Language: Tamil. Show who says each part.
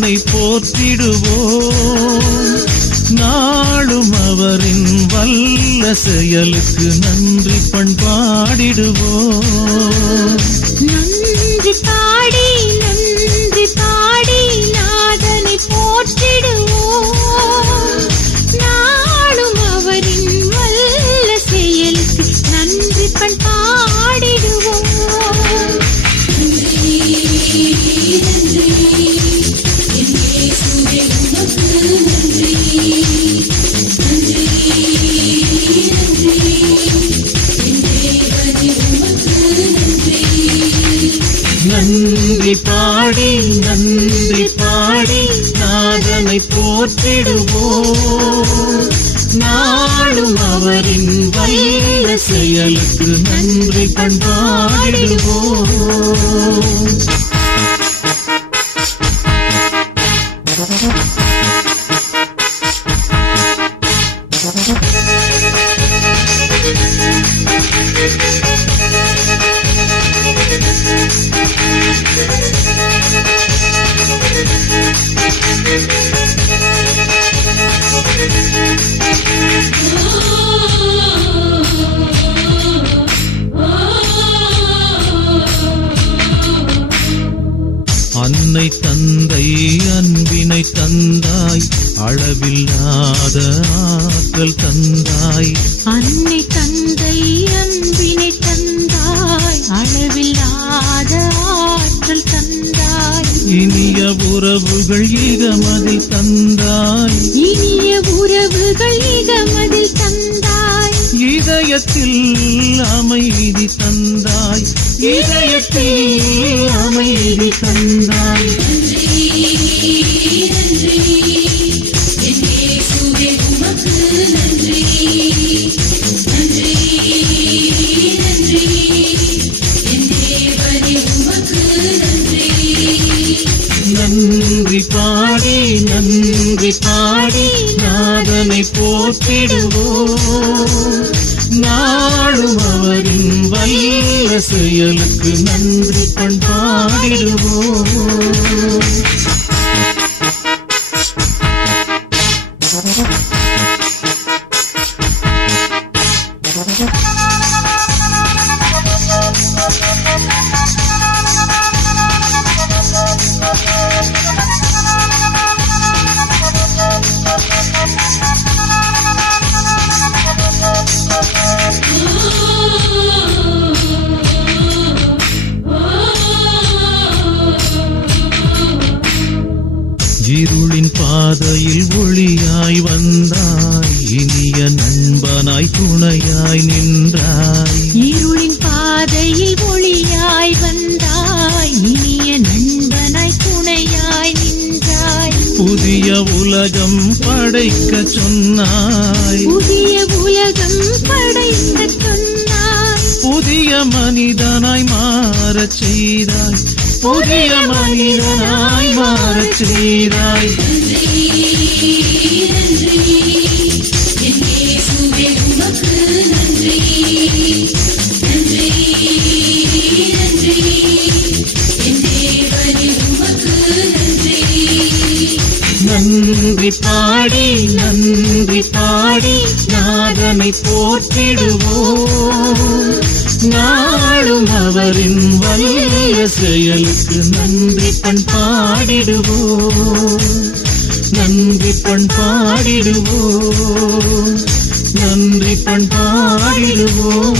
Speaker 1: அவனை போற்றிடுவோம். நாளும் அவரின் வல்ல செயலுக்கு நன்றி பண்பாடிடுவோம்.
Speaker 2: நன்றி பாடி நன்றி பாடி நன்றி
Speaker 1: பாடி நாதனை போற்றிடுவோம். நாளும் அவரின் வல்ல செயலுக்கு நன்றி பண்பாடிடுவோம். அன்னை தந்தை அன்பினை தந்தாய் அளவில்லாத ஆற்றல் தந்தாய்.
Speaker 2: அன்னை தந்தை
Speaker 1: உறவுகள் இகமதில் தந்தாய்.
Speaker 2: இனிய உறவுகள் இகமதில் தந்தாய்.
Speaker 1: இதயத்தில் அமைதி தந்தாய். இதயத்தில் அமைதி தந்தாய். நன்றி. நன்றி பாடி நன்றி பாடி நாதனை போற்றிடுவோம். நாளும் அவரின் வல்ல செயலுக்கு நன்றி பண்பாடிடுவோம். இருளின் பாதையில் ஒளியாய் வந்தாய். இனிய நண்பனாய் துணையாய் நின்றாய்.
Speaker 2: இருளின் பாதையில் ஒளியாய் வந்தாய். இனிய நண்பனாய் துணையாய் நின்றாய்.
Speaker 1: புதிய உலகம் படைக்க சொன்னாய்.
Speaker 2: புதிய உலகம் படைக்க சொன்னாய்.
Speaker 1: புதிய மனிதனாய் மாறச் செய்தாய். புதிய மனிதனாய் மாறச் செய்தாய் நன்றி பாடி நன்றி பாடி நாதனை போற்றிடுவோம். நான் அவரின் வல்லிய செயலுக்கு நன்றி பண் பாடிடுவோம். நன்றி பண் பாடிடுவோம். நன்றி பண் பாடிடுவோம்.